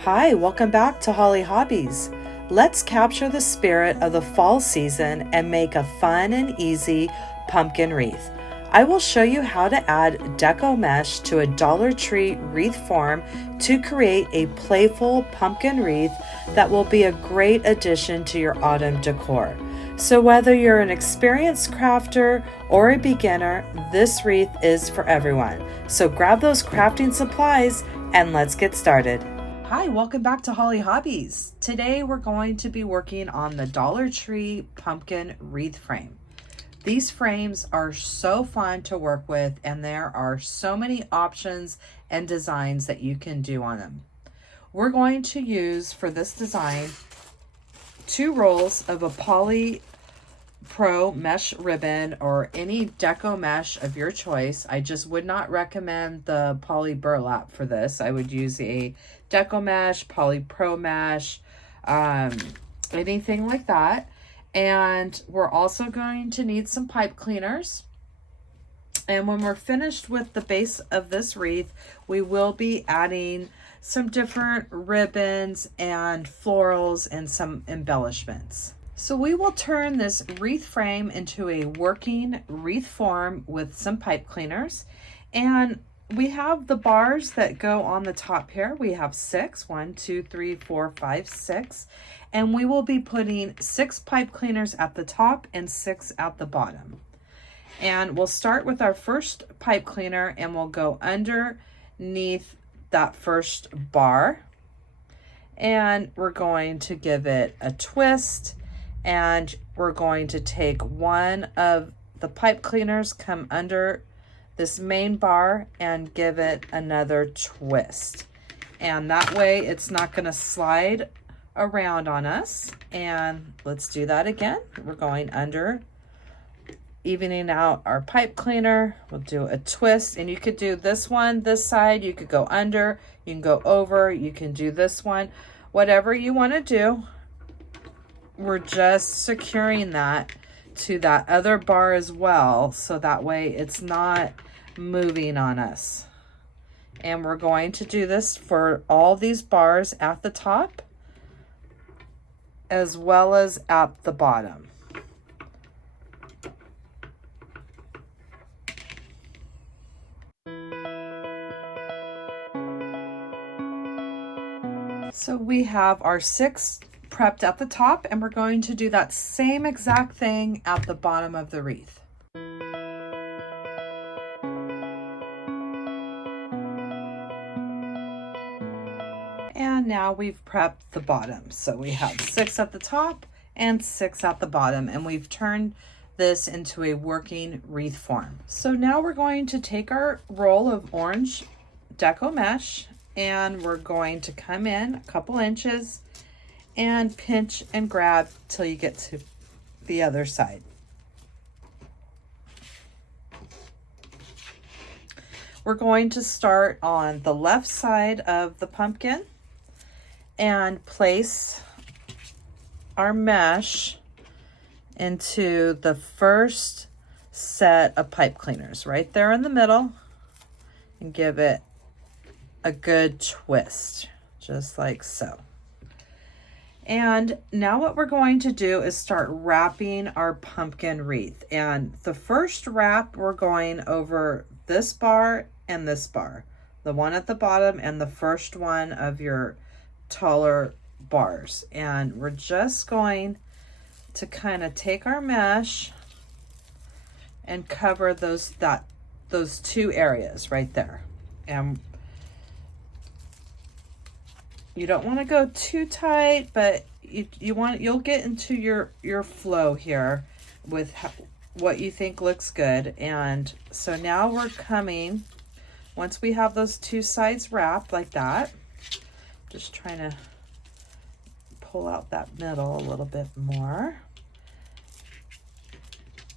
Hi, welcome back to Hollie Hobbies. Let's capture the spirit of the fall season and make a fun and easy pumpkin wreath. I will show you how to add deco mesh to a Dollar Tree wreath form to create a playful pumpkin wreath that will be a great addition to your autumn decor. So whether you're an experienced crafter or a beginner, this wreath is for everyone. So grab those crafting supplies and let's get started. Hi, welcome back to Hollie Hobbies. Today we're going to be working on the Dollar Tree pumpkin wreath frame. These frames are so fun to work with, and there are so many options and designs that you can do on them. We're going to use for this design 2 rolls of a Poly Pro mesh ribbon or any deco mesh of your choice. I just would not recommend the poly burlap for this. I would use a deco mesh, poly pro mesh, anything like that. And we're also going to need some pipe cleaners. And when we're finished with the base of this wreath, we will be adding some different ribbons and florals and some embellishments. So we will turn this wreath frame into a working wreath form with some pipe cleaners. And we have the bars that go on the top here. We have 6, 1, 2, 3, 4, 5, 6. And we will be putting 6 pipe cleaners at the top and 6 at the bottom. And we'll start with our first pipe cleaner and we'll go underneath that first bar. And we're going to give it a twist. And we're going to take one of the pipe cleaners, come under this main bar and give it another twist. And that way it's not going to slide around on us. And let's do that again. We're going under, evening out our pipe cleaner. We'll do a twist, and you could do this one, this side. You could go under, you can go over, you can do this one, whatever you want to do. We're just securing that to that other bar as well, so that way it's not moving on us. And we're going to do this for all these bars at the top as well as at the bottom. So we have our 6 prepped at the top, and we're going to do that same exact thing at the bottom of the wreath. And now we've prepped the bottom. So we have 6 at the top and 6 at the bottom, and we've turned this into a working wreath form. So now we're going to take our roll of orange deco mesh and we're going to come in a couple inches and pinch and grab till you get to the other side. We're going to start on the left side of the pumpkin and place our mesh into the first set of pipe cleaners right there in the middle and give it a good twist, just like so. And now what we're going to do is start wrapping our pumpkin wreath. And the first wrap, we're going over this bar and this bar, the one at the bottom and the first one of your taller bars. And we're just going to kind of take our mesh and cover those 2 areas right there. And you don't want to go too tight, but you'll get into your flow here with what you think looks good. And so now we're coming, once we have those 2 sides wrapped like that, just trying to pull out that middle a little bit more.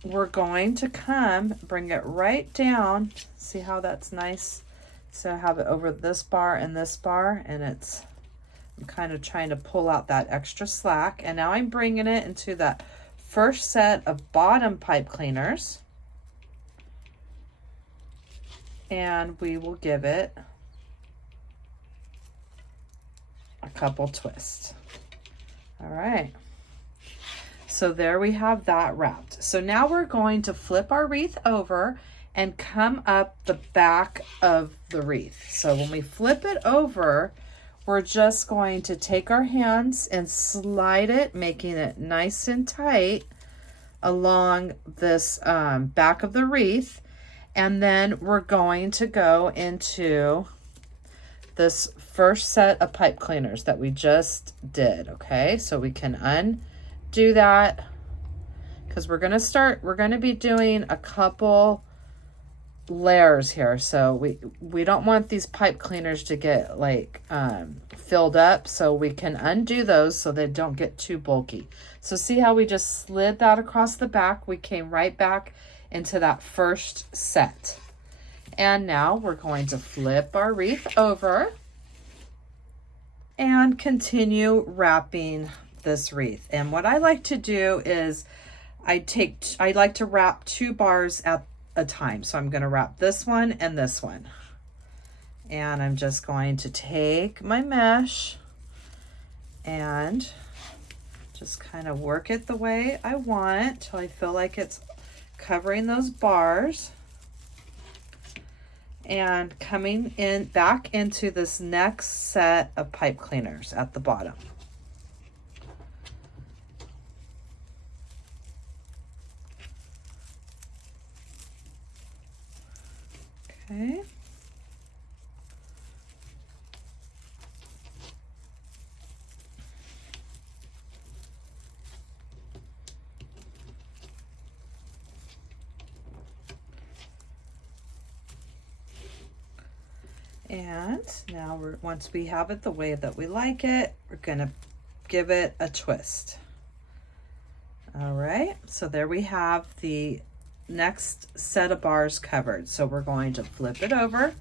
We're going to bring it right down. See how that's nice? So I have it over this bar and this bar, and I'm kind of trying to pull out that extra slack. And now I'm bringing it into that first set of bottom pipe cleaners. And we will give it couple twists. All right. So there we have that wrapped. So now we're going to flip our wreath over and come up the back of the wreath. So when we flip it over, we're just going to take our hands and slide it, making it nice and tight along this back of the wreath. And then we're going to go into this first set of pipe cleaners that we just did, okay? So we can undo that because we're going to be doing a couple layers here. So we don't want these pipe cleaners to get like filled up, so we can undo those so they don't get too bulky. So see how we just slid that across the back? We came right back into that first set. And now we're going to flip our wreath over and continue wrapping this wreath. And what I like to do is I like to wrap 2 bars at a time. So I'm going to wrap this one and this one. And I'm just going to take my mesh and just kind of work it the way I want till I feel like it's covering those bars. And coming in back into this next set of pipe cleaners at the bottom. Okay. And now once we have it the way that we like it, we're gonna give it a twist. All right, so there we have the next set of bars covered. So we're going to flip it over.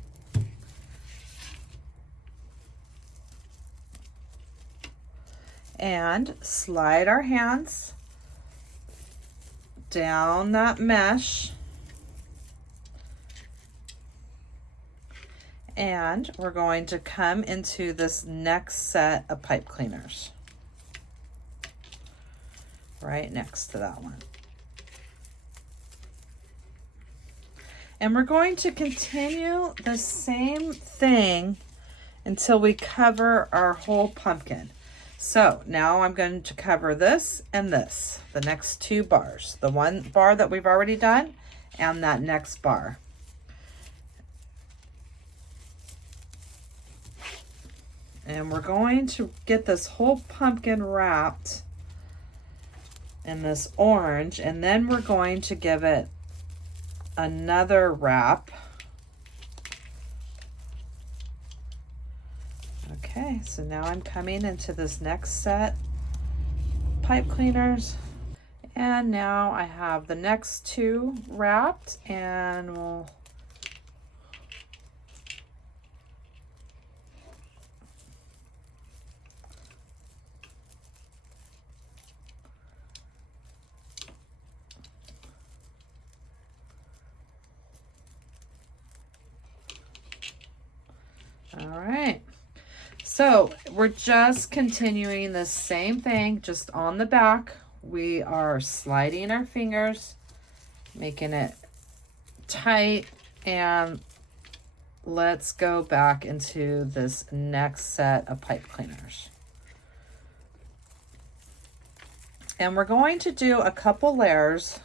And slide our hands down that mesh. And we're going to come into this next set of pipe cleaners. Right next to that one. And we're going to continue the same thing until we cover our whole pumpkin. So now I'm going to cover this and this, the next 2 bars, the one bar that we've already done and that next bar. And we're going to get this whole pumpkin wrapped in this orange, and then we're going to give it another wrap. Okay, so now I'm coming into this next set pipe cleaners, and now I have the next 2 wrapped, and we'll all right. So we're just continuing the same thing, just on the back. We are sliding our fingers, making it tight, and let's go back into this next set of pipe cleaners. And we're going to do a couple layers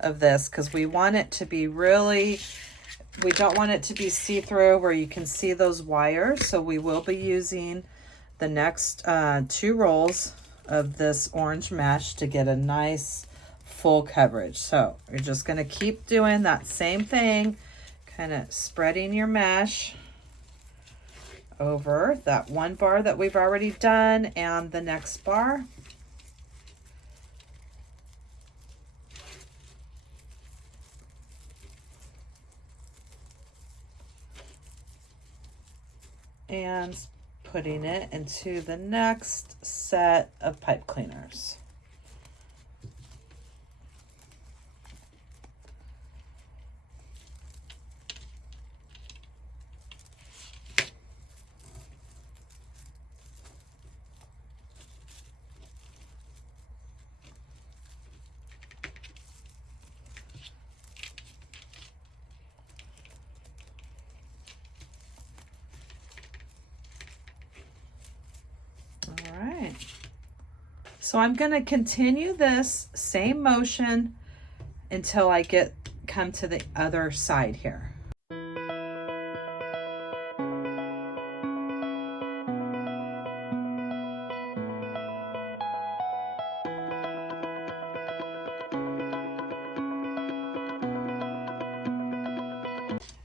of this because we want it to be really, we don't want it to be see-through where you can see those wires. So we will be using the next 2 rolls of this orange mesh to get a nice full coverage. So you're just going to keep doing that same thing, kind of spreading your mesh over that one bar that we've already done and the next bar. And putting it into the next set of pipe cleaners. So I'm going to continue this same motion until I come to the other side here.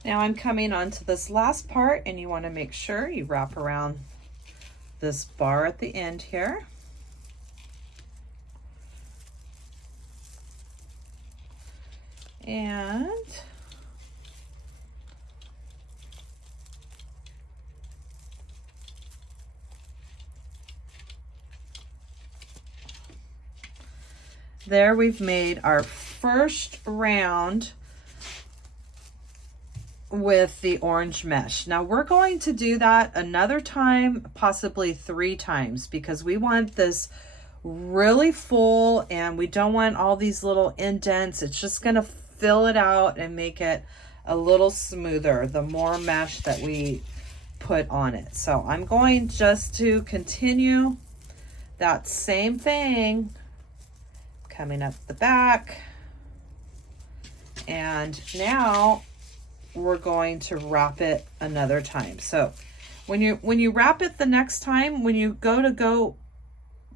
Now I'm coming on to this last part, and you want to make sure you wrap around this bar at the end here. And there we've made our first round with the orange mesh. Now we're going to do that another time, possibly 3 times, because we want this really full and we don't want all these little indents. It's just going to fill it out and make it a little smoother the more mesh that we put on it. So I'm going just to continue that same thing, coming up the back, and now we're going to wrap it another time. So when you wrap it the next time, when you go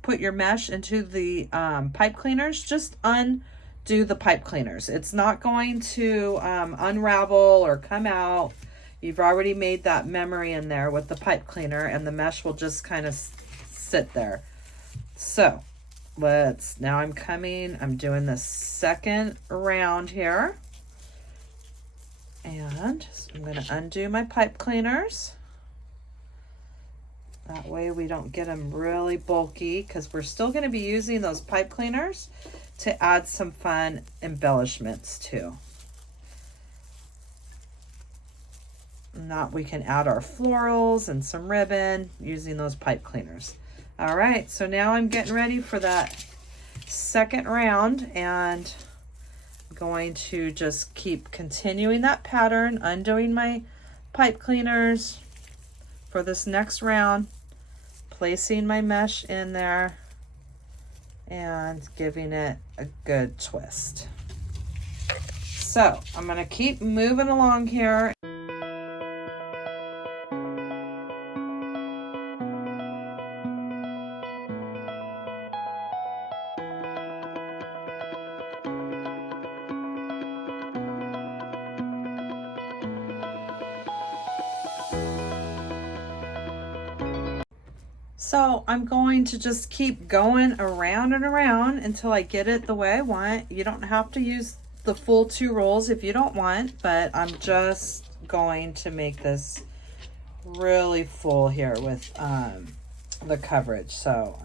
put your mesh into the pipe cleaners, just undo the pipe cleaners. It's not going to unravel or come out. You've already made that memory in there with the pipe cleaner, and the mesh will just kind of sit there. So now I'm doing the second round here. And I'm going to undo my pipe cleaners. That way we don't get them really bulky, because we're still going to be using those pipe cleaners to add some fun embellishments too. And we can add our florals and some ribbon using those pipe cleaners. All right, so now I'm getting ready for that second round, and going to just keep continuing that pattern, undoing my pipe cleaners for this next round, placing my mesh in there and giving it a good twist. So I'm going to keep moving along here. So I'm going to just keep going around and around until I get it the way I want. You don't have to use the full 2 rolls if you don't want, but I'm just going to make this really full here with the coverage. So,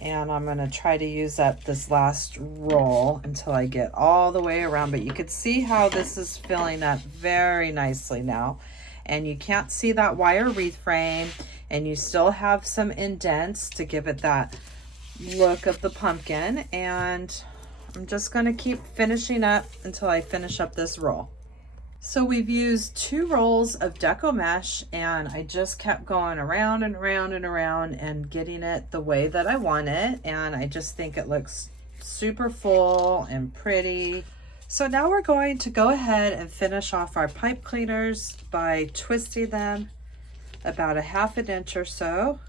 and I'm going to try to use up this last roll until I get all the way around, but you can see how this is filling up very nicely now. And you can't see that wire wreath frame, and you still have some indents to give it that look of the pumpkin. And I'm just going to keep finishing up until I finish up this roll. So we've used 2 rolls of deco mesh, and I just kept going around and around and around and getting it the way that I want it. And I just think it looks super full and pretty. So now we're going to go ahead and finish off our pipe cleaners by twisting them about 1/2 inch or so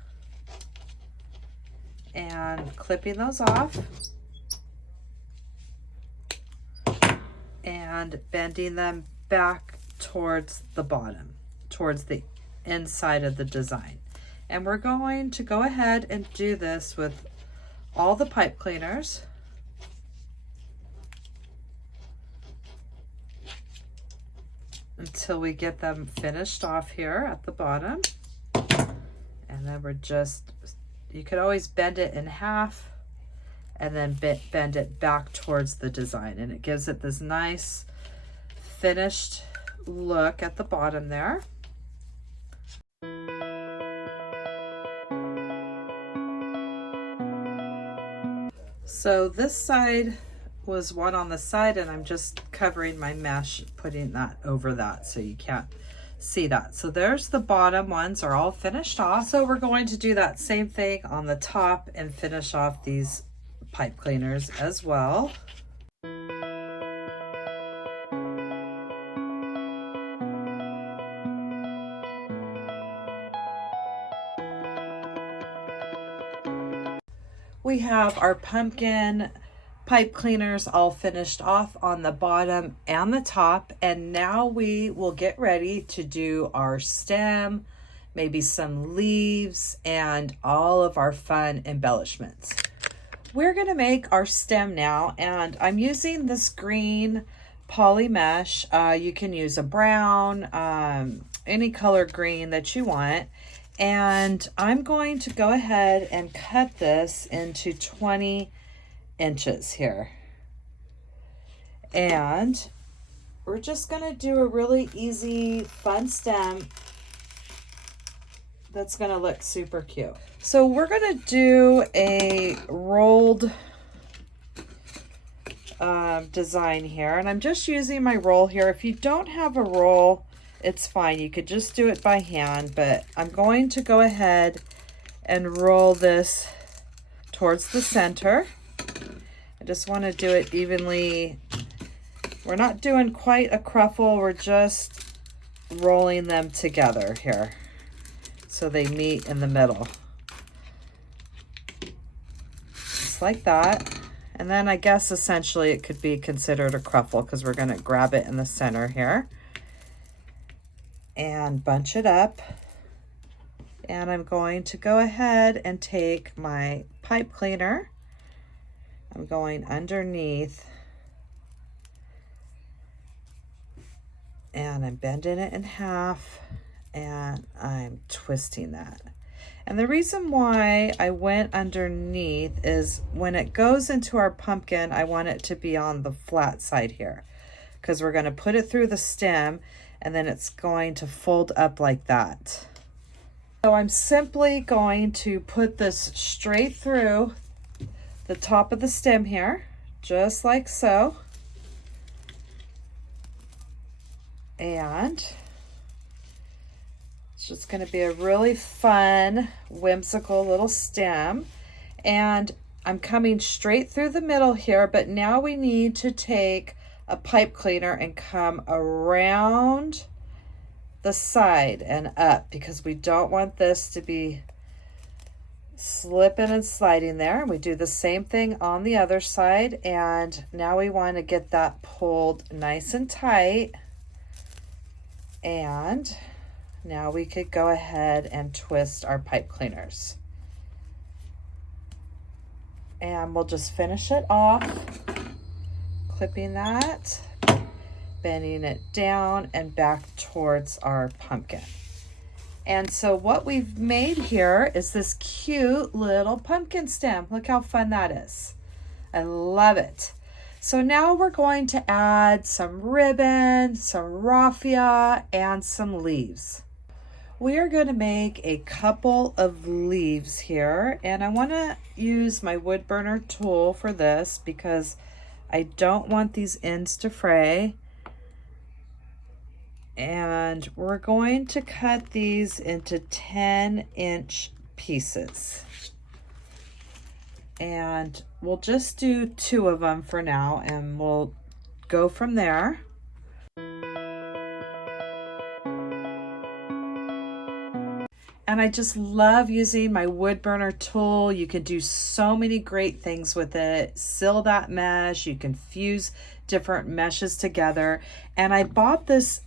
and clipping those off and bending them back towards the bottom, towards the inside of the design. And we're going to go ahead and do this with all the pipe cleaners. Until we get them finished off here at the bottom. And then you could always bend it in half and then bend it back towards the design, and it gives it this nice finished look at the bottom there. So this side was one on the side, and I'm just covering my mesh, putting that over that so you can't see that. So there's the bottom ones are all finished off. So we're going to do that same thing on the top and finish off these pipe cleaners as well. We have our pumpkin pipe cleaners all finished off on the bottom and the top, and now we will get ready to do our stem, maybe some leaves, and all of our fun embellishments. We're going to make our stem now, and I'm using this green poly mesh. You can use a brown, any color green that you want. And I'm going to go ahead and cut this into 20 inches here. And we're just going to do a really easy, fun stem that's going to look super cute. So we're going to do a rolled design here. And I'm just using my roll here. If you don't have a roll, it's fine. You could just do it by hand, but I'm going to go ahead and roll this towards the center. I just want to do it evenly. We're not doing quite a cruffle. We're just rolling them together here so they meet in the middle. Just like that. And then I guess essentially it could be considered a cruffle because we're going to grab it in the center here and bunch it up. And I'm going to go ahead and take my pipe cleaner. I'm going underneath and I'm bending it in half and I'm twisting that. And the reason why I went underneath is when it goes into our pumpkin, I want it to be on the flat side here because we're going to put it through the stem and then it's going to fold up like that. So I'm simply going to put this straight through the top of the stem here, just like so. And it's just going to be a really fun, whimsical little stem. And I'm coming straight through the middle here, but now we need to take a pipe cleaner and come around the side and up because we don't want this to be slipping and sliding there. We do the same thing on the other side, and now we want to get that pulled nice and tight. And now we could go ahead and twist our pipe cleaners. And we'll just finish it off, clipping that, bending it down and back towards our pumpkin. And so what we've made here is this cute little pumpkin stem. Look how fun that is. I love it. So now we're going to add some ribbon, some raffia, and some leaves. We are going to make a couple of leaves here, and I want to use my wood burner tool for this because I don't want these ends to fray. And we're going to cut these into 10-inch pieces. And we'll just do 2 of them for now, and we'll go from there. And I just love using my wood burner tool. You can do so many great things with it. Seal that mesh. You can fuse different meshes together. And I bought this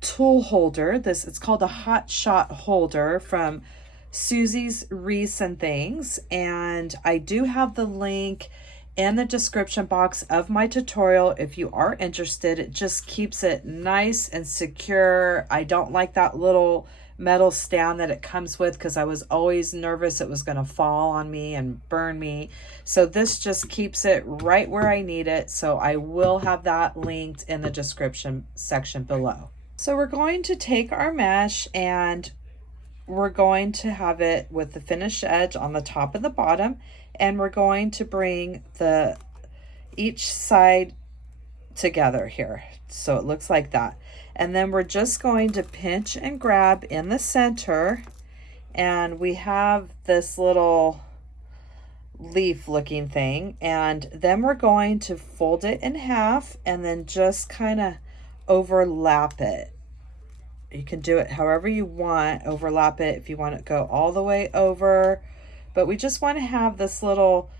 tool holder. It's called a hot shot holder from Susie's Wreath and Things. And I do have the link in the description box of my tutorial if you are interested. It just keeps it nice and secure. I don't like that little metal stand that it comes with because I was always nervous it was going to fall on me and burn me. So this just keeps it right where I need it. So I will have that linked in the description section below. So we're going to take our mesh and we're going to have it with the finished edge on the top and the bottom, and we're going to bring each side together here so it looks like that. And then we're just going to pinch and grab in the center, and we have this little leaf looking thing, and then we're going to fold it in half and then just kind of overlap it. You can do it however you want, overlap it if you want to go all the way over, but we just want to have this little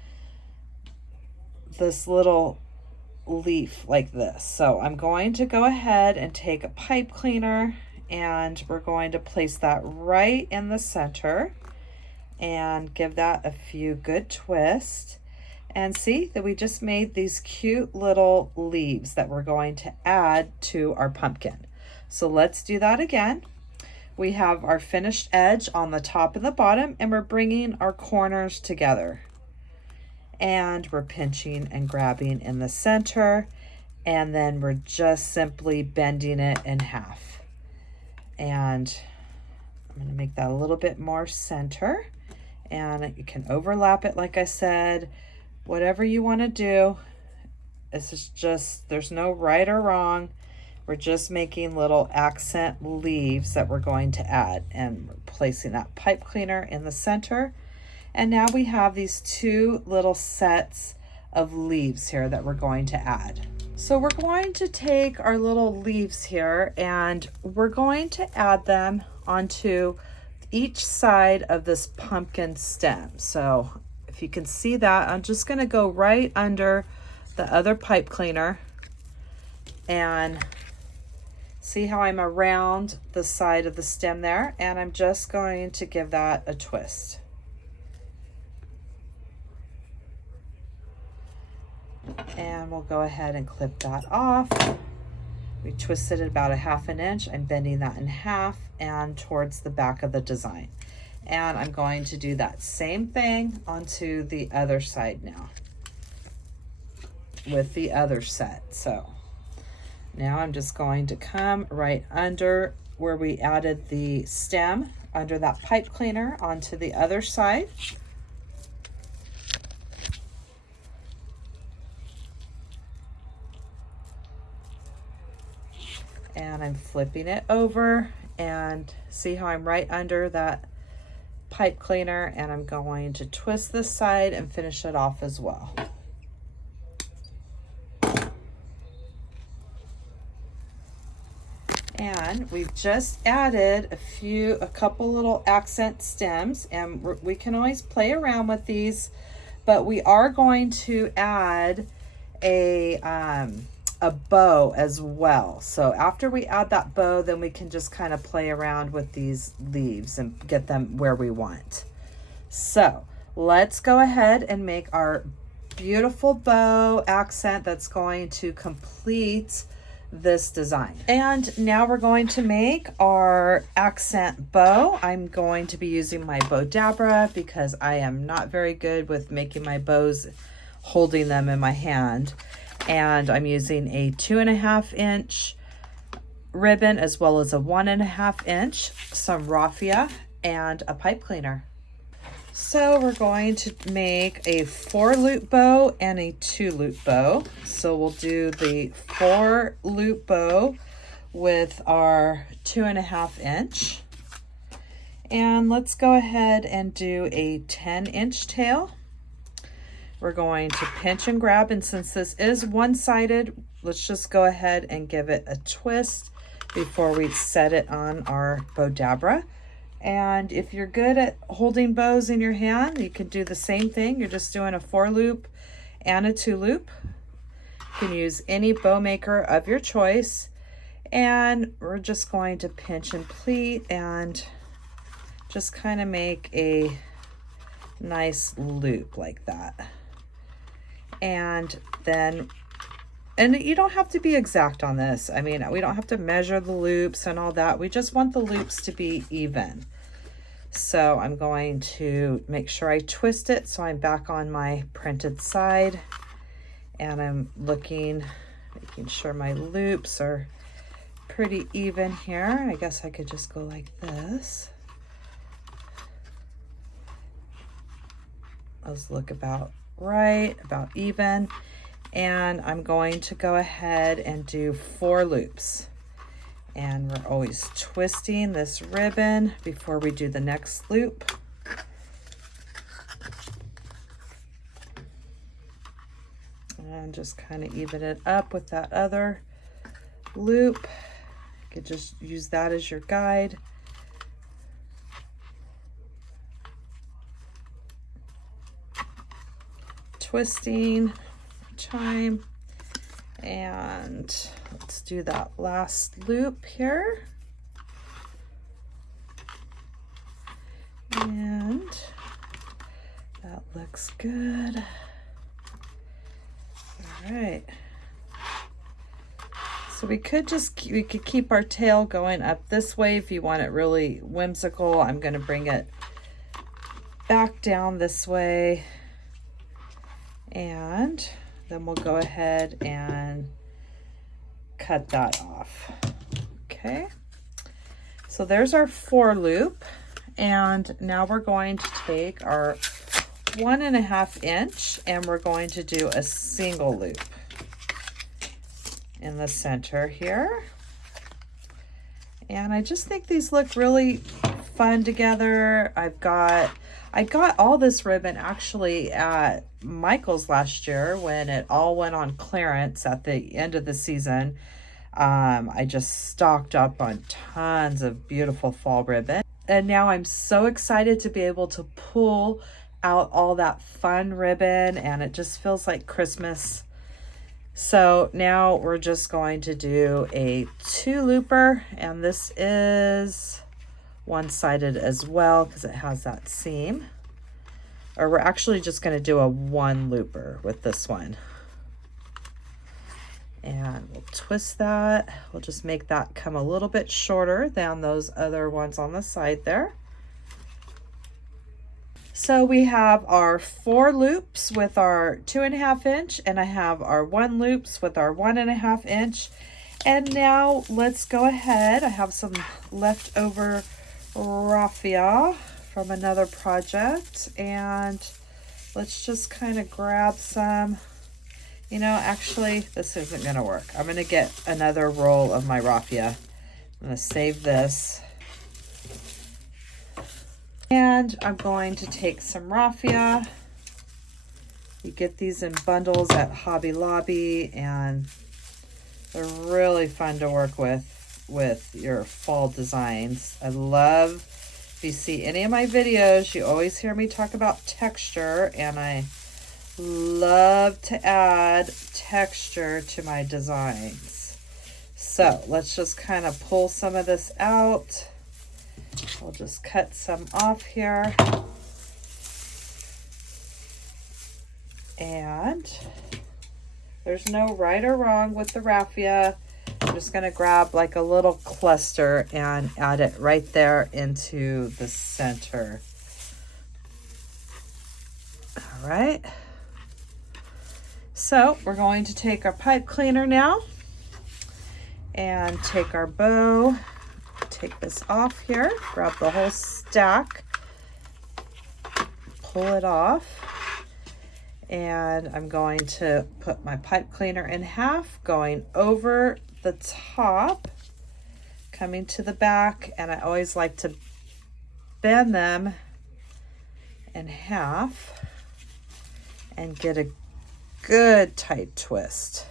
leaf like this. So I'm going to go ahead and take a pipe cleaner, and we're going to place that right in the center and give that a few good twists. And see that we just made these cute little leaves that we're going to add to our pumpkin. So let's do that again. We have our finished edge on the top and the bottom, and we're bringing our corners together. And we're pinching and grabbing in the center, and then we're just simply bending it in half. And I'm going to make that a little bit more center, and you can overlap it like I said, whatever you want to do. This is just, there's no right or wrong. We're just making little accent leaves that we're going to add, and we're placing that pipe cleaner in the center. And now we have these two little sets of leaves here that we're going to add. So we're going to take our little leaves here, and we're going to add them onto each side of this pumpkin stem. So if you can see that, I'm just going to go right under the other pipe cleaner, and see how I'm around the side of the stem there, and I'm just going to give that a twist. And we'll go ahead and clip that off. We twisted it about 1/2 inch. I'm bending that in half and towards the back of the design. And I'm going to do that same thing onto the other side now with the other set. So now I'm just going to come right under where we added the stem, under that pipe cleaner, onto the other side. And I'm flipping it over, and see how I'm right under that pipe cleaner, and I'm going to twist this side and finish it off as well. And we've just added a couple little accent stems, and we can always play around with these, but we are going to add a bow as well. So after we add that bow, then we can just kind of play around with these leaves and get them where we want. So let's go ahead and make our beautiful bow accent that's going to complete this design. And now we're going to make our accent bow. I'm going to be using my Bow-Dabra because I am not very good with making my bows, holding them in my hand. And I'm using a 2.5 inch ribbon as well as a 1.5 inch, some raffia, and a pipe cleaner. So we're going to make a 4-loop bow and a 2-loop bow. So we'll do the 4-loop bow with our 2.5 inch. And let's go ahead and do a 10-inch tail. We're going to pinch and grab, and since this is one-sided, let's just go ahead and give it a twist before we set it on our Bow-Dabra. And if you're good at holding bows in your hand, you can do the same thing. You're just doing a 4-loop and a 2-loop. You can use any bow maker of your choice. And we're just going to pinch and pleat and just kind of make a nice loop like that. And then, and you don't have to be exact on this. I mean, we don't have to measure the loops and all that. We just want the loops to be even. So I'm going to make sure I twist it so I'm back on my printed side. And I'm making sure my loops are pretty even here. I guess I could just go like this. Those look about right, about even. And I'm going to go ahead and do 4 loops. And we're always twisting this ribbon before we do the next loop. And just kind of even it up with that other loop. You could just use that as your guide. Twisting, chime, and let's do that last loop here. And that looks good. All right. So we could keep our tail going up this way if you want it really whimsical. I'm going to bring it back down this way. And then we'll go ahead and cut that off. Okay, so there's our 4 loop, and now we're going to take our 1.5 inch and we're going to do a single loop in the center here. And I just think these look really fun together. I got all this ribbon actually at Michael's last year when it all went on clearance at the end of the season. I just stocked up on tons of beautiful fall ribbon. And now I'm so excited to be able to pull out all that fun ribbon, and it just feels like Christmas. So now we're just going to do a 2 looper, and this is one-sided as well because it has that seam. Or we're actually just going to do a 1 looper with this one. And we'll twist that. We'll just make that come a little bit shorter than those other ones on the side there. So we have our 4 loops with our 2.5 inch, and I have our 1 loops with our 1.5 inch. And now let's go ahead. I have some leftover raffia from another project, and let's just kind of grab some. You know, actually, this isn't going to work. I'm going to get another roll of my raffia. I'm going to save this. And I'm going to take some raffia. You get these in bundles at Hobby Lobby, and they're really fun to work with your fall designs. I love, if you see any of my videos, you always hear me talk about texture, and I love to add texture to my designs. So let's just kind of pull some of this out. We'll just cut some off here. And there's no right or wrong with the raffia. I'm just going to grab like a little cluster and add it right there into the center. All right. So we're going to take our pipe cleaner now and take our bow. Take this off here, grab the whole stack, pull it off, and I'm going to put my pipe cleaner in half, going over the top, coming to the back, and I always like to bend them in half and get a good tight twist.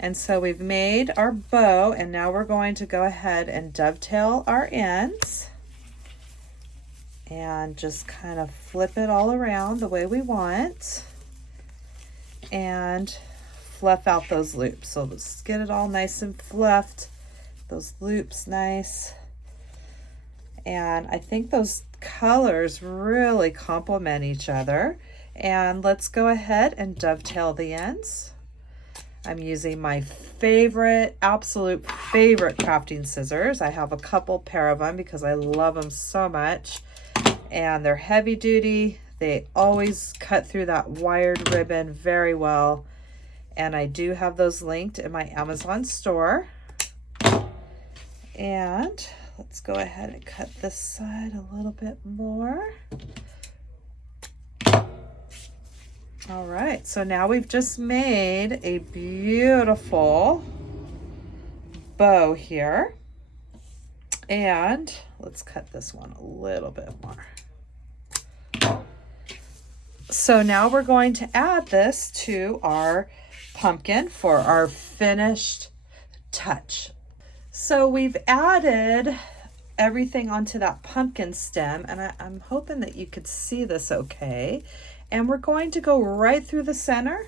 And so we've made our bow, and now we're going to go ahead and dovetail our ends and just kind of flip it all around the way we want and fluff out those loops. So let's get it all nice and fluffed, those loops nice. And I think those colors really complement each other. And let's go ahead and dovetail the ends. I'm using my favorite, absolute favorite crafting scissors. I have a couple pair of them because I love them so much. And they're heavy duty. They always cut through that wired ribbon very well. And I do have those linked in my Amazon store. And let's go ahead and cut this side a little bit more. All right, so now we've just made a beautiful bow here. And let's cut this one a little bit more. So now we're going to add this to our pumpkin for our finished touch. So we've added everything onto that pumpkin stem, and I'm hoping that you could see this okay. And we're going to go right through the center,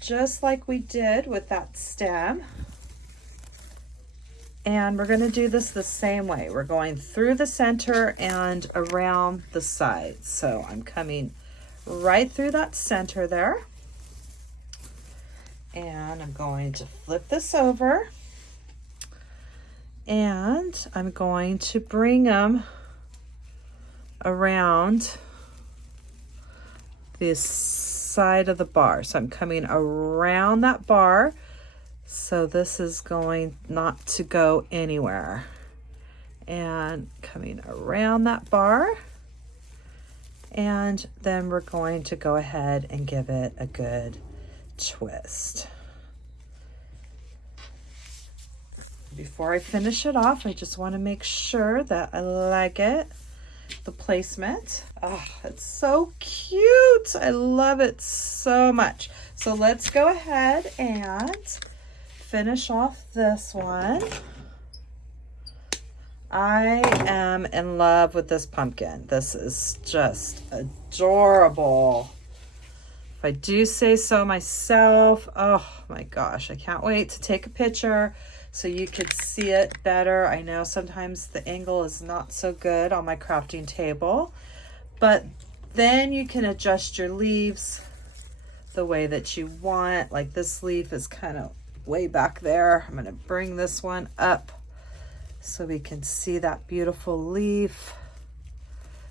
just like we did with that stem. And we're going to do this the same way. We're going through the center and around the sides. So I'm coming right through that center there. And I'm going to flip this over. And I'm going to bring them around this side of the bar. So I'm coming around that bar. So this is going not to go anywhere. And coming around that bar. And then we're going to go ahead and give it a good twist. Before I finish it off, I just want to make sure that I like it. The placement. Oh, it's so cute. I love it so much. So let's go ahead and finish off this one. I am in love with this pumpkin. This is just adorable. If I do say so myself. Oh my gosh, I can't wait to take a picture so you could see it better. I know sometimes the angle is not so good on my crafting table, but then you can adjust your leaves the way that you want. Like this leaf is kind of way back there. I'm going to bring this one up so we can see that beautiful leaf.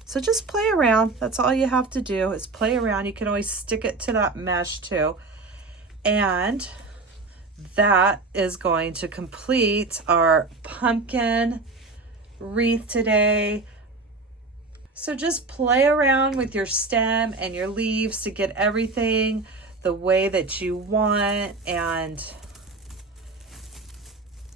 So just play around. That's all you have to do is play around. You can always stick it to that mesh too. And that is going to complete our pumpkin wreath today. So just play around with your stem and your leaves to get everything the way that you want. And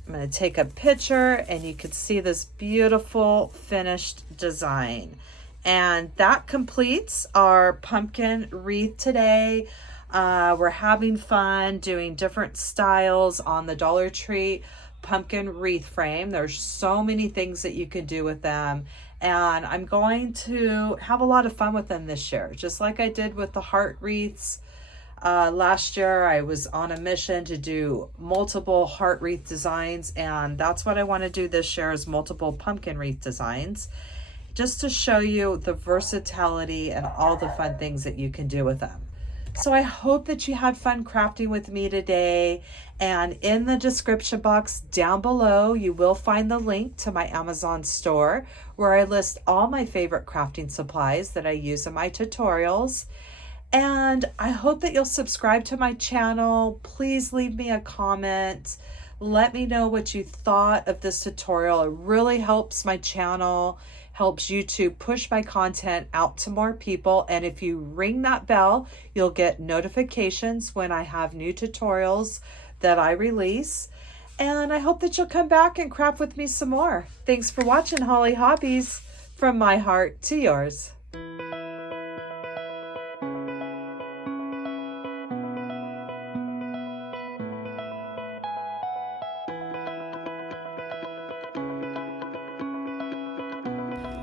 I'm going to take a picture and you can see this beautiful finished design. And that completes our pumpkin wreath today. We're having fun doing different styles on the Dollar Tree pumpkin wreath frame. There's so many things that you can do with them. And I'm going to have a lot of fun with them this year, just like I did with the heart wreaths. Last year, I was on a mission to do multiple heart wreath designs, and that's what I want to do this year is multiple pumpkin wreath designs, just to show you the versatility and all the fun things that you can do with them. So I hope that you had fun crafting with me today. And in the description box down below, you will find the link to my Amazon store where I list all my favorite crafting supplies that I use in my tutorials. And I hope that you'll subscribe to my channel. Please leave me a comment. Let me know what you thought of this tutorial. It really helps my channel, helps YouTube push my content out to more people. And if you ring that bell, you'll get notifications when I have new tutorials that I release. And I hope that you'll come back and craft with me some more. Thanks for watching Hollie Hobbies, from my heart to yours.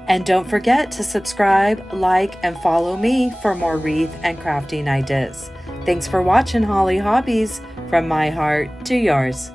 And don't forget to subscribe, like, and follow me for more wreath and crafting ideas. Thanks for watching Hollie Hobbies, from my heart to yours.